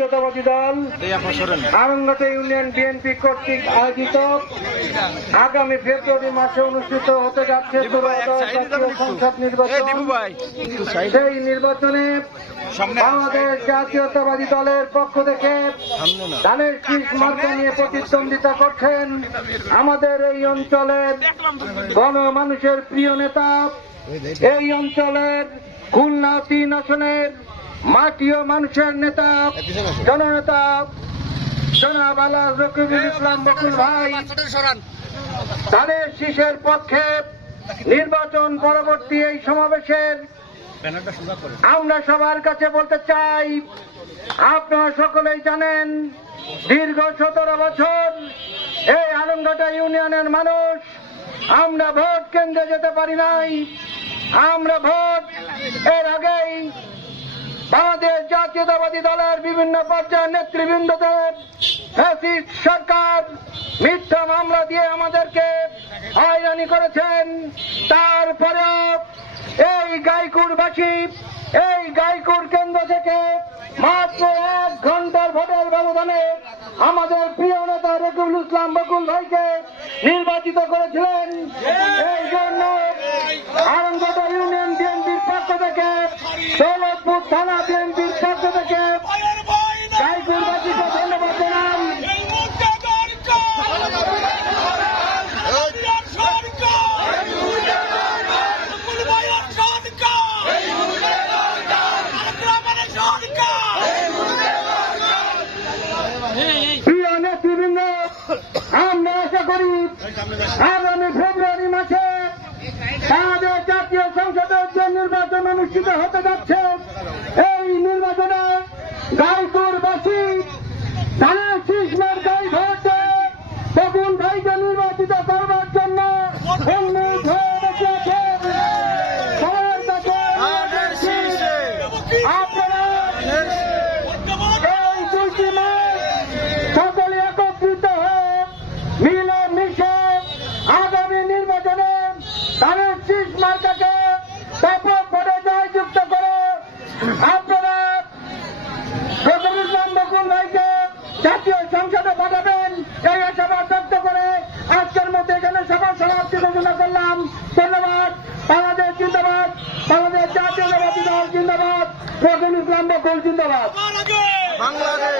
জাতীয়তাবাদী দল আরঙ্গতে union BNP কর্তৃক আয়োজিত আগামী ফেব্রুয়ারি মাসে অনুষ্ঠিত হতে যাচ্ছে জাতীয় সংসদ নির্বাচন। সেই নির্বাচনে বাংলাদেশ জাতীয়তাবাদী দলের পক্ষ থেকে ধানের শীষ মার্কা নিয়ে প্রতিদ্বন্দ্বিতা করছেন আমাদের এই অঞ্চলের গণমানুষের প্রিয় নেতা, এই অঞ্চলের খুলনা ৩ আসনের মাটি ও মানুষের নেতা জননেতা জনাব আলহাজ রকিবুল ইসলাম বকুল ভাই। ধানের শীষের পক্ষে নির্বাচন পরবর্তী এই সমাবেশের আমরা সবার কাছে বলতে চাই, আপনারা সকলেই জানেন দীর্ঘ ১৭ বছর এই আলমঘাটা ইউনিয়নের মানুষ আমরা ভোট কেন্দ্রে যেতে পারি নাই। আমরা ভোট এর আগেই বাংলাদেশ জাতীয়তাবাদী দলের বিভিন্ন পর্যায়ের নেতৃবৃন্দদের ফ্যাসিস্ট সরকার মিথ্যা মামলা দিয়ে আমাদেরকে হয়রানি করেছেন। তারপরেও এই গাইকুরবাসী এই গাইকুর কেন্দ্র থেকে মাত্র 1 ঘন্টার ভোটের ব্যবধানে আমাদের প্রিয় নেতা রকিবুল ইসলাম বকুল ভাইকে নির্বাচিত করেছিলেন। এই জন্য আরঙ্গটা ইউনিয়ন বিএনপির পক্ষ থেকে, দৌলতপুর থানা বিএনপির পক্ষ থেকে গাইকুরবাসীকে ধন্যবাদ জানান। প্রিয় নেতৃবৃন্দ, আমরা আশা করি আগামী ফেব্রুয়ারি মাসে আমাদের জাতীয় সংসদের যে নির্বাচন অনুষ্ঠিত হতে যাচ্ছে, এই নির্বাচনে গাইকুরবাসী ধানের শীষ মার্কায় ভোট দিয়ে বকুল ভাইকে নির্বাচিত করবার জন্য উন্নীত হয়ে বসে আছেন। সবার কাছে আপনারা এই 2টি মাস সকলে একত্রিত হয়ে মিলে মিশে আগামী নির্বাচনে ধানের শীষ মার্কাকে ব্যাপক ভোটে জয়যুক্ত করে আপনারা রকিবুল ইসলাম বকুল ভাইকে জাতীয় সংসদে পাঠাবেন, এই আশাবাদ ব্যক্ত করে আজকের মধ্যে এখানে সভা সমাপ্তি ঘোষণা করলাম। ধন্যবাদ। বাংলাদেশ জিন্দাবাদ, বাংলাদেশ জাতীয়তাবাদী দল জিন্দাবাদ, রকিবুল ইসলাম বকুল জিন্দাবাদ। বাংলাদেশ।